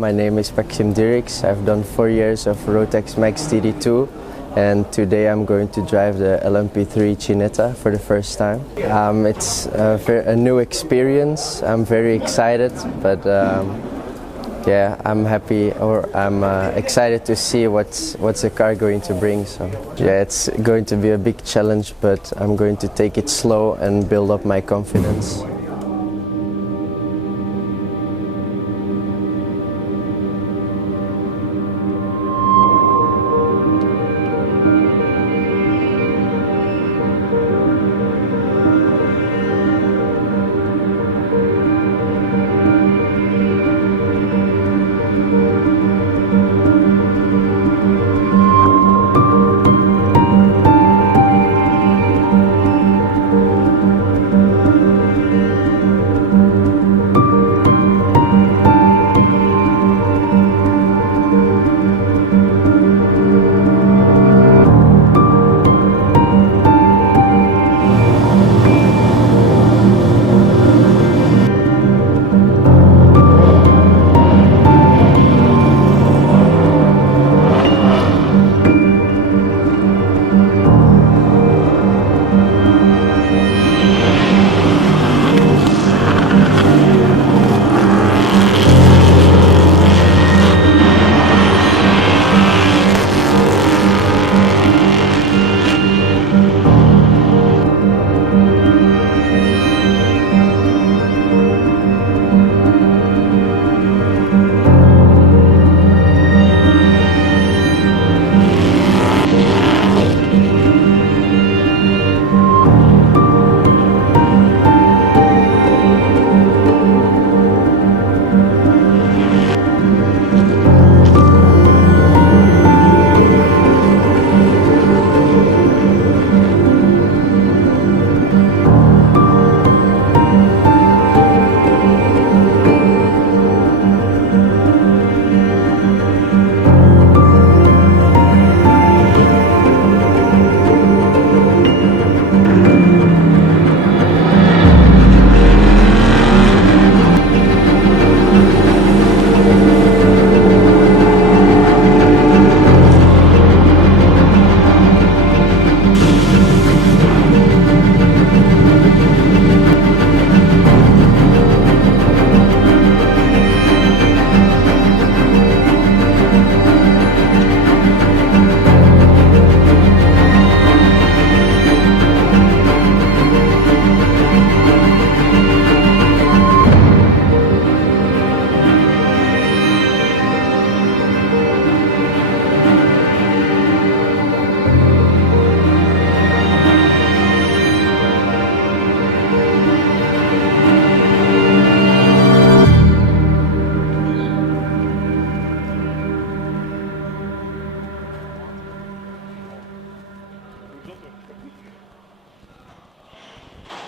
My name is Maxim Dirickx. I've done 4 years of Rotax Max TD2 and today I'm going to drive the LMP3 Ginetta for the first time. It's a new experience. I'm very excited, but yeah, I'm happy, or I'm excited to see what's the car going to bring. So yeah, it's going to be a big challenge, but I'm going to take it slow and build up my confidence.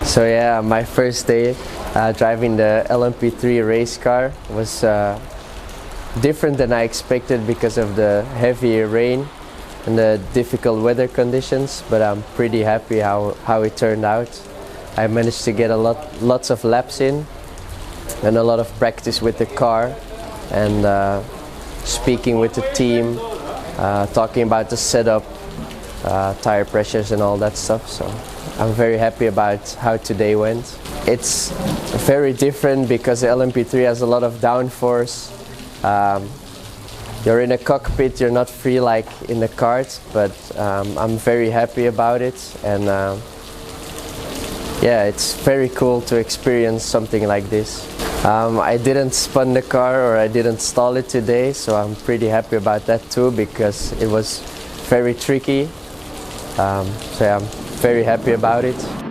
So yeah, my first day driving the LMP3 race car was different than I expected because of the heavy rain and the difficult weather conditions, but I'm pretty happy how it turned out. I managed to get lots of laps in and a lot of practice with the car and speaking with the team, talking about the setup, tire pressures and all that stuff. So I'm very happy about how today went. It's very different because the LMP3 has a lot of downforce. You're in a cockpit, you're not free like in the kart, but I'm very happy about it, and yeah, it's very cool to experience something like this. I didn't spun the car, or I didn't stall it today, so I'm pretty happy about that too, because it was very tricky. So yeah, I'm very happy about it.